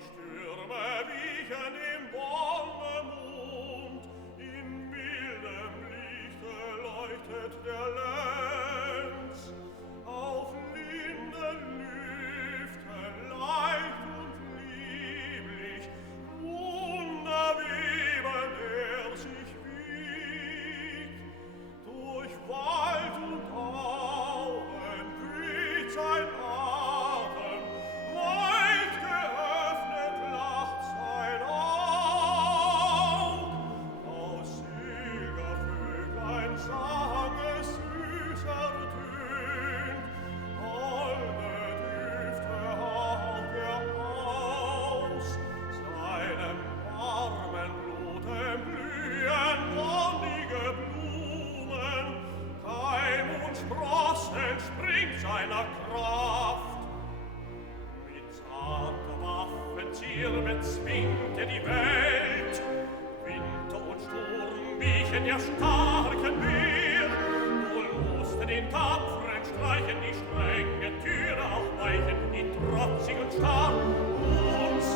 Stürme wichen im Wonnemond, in mildem Lichte leuchtet der Lenz, auf linden Lüften leicht und lieblich, wunderwebend sich wiegt, durch Wald und Auen blüht sein Atem, weit geöffnet lacht sein Aug, aus Silbervöglein Sang es süß ertönt, holde Düfte haucht aus, seinem warmen Blutem blühen wonige Blumen, Keim und Sprossen springt seiner Kraft. Mit zarter Waffenzier bezwingt die Welt, Winter und Sturm wichen der starken Wehr, wohl musste den Tapferen streichen die strenge Türe auch weichen, die trotzig und starr uns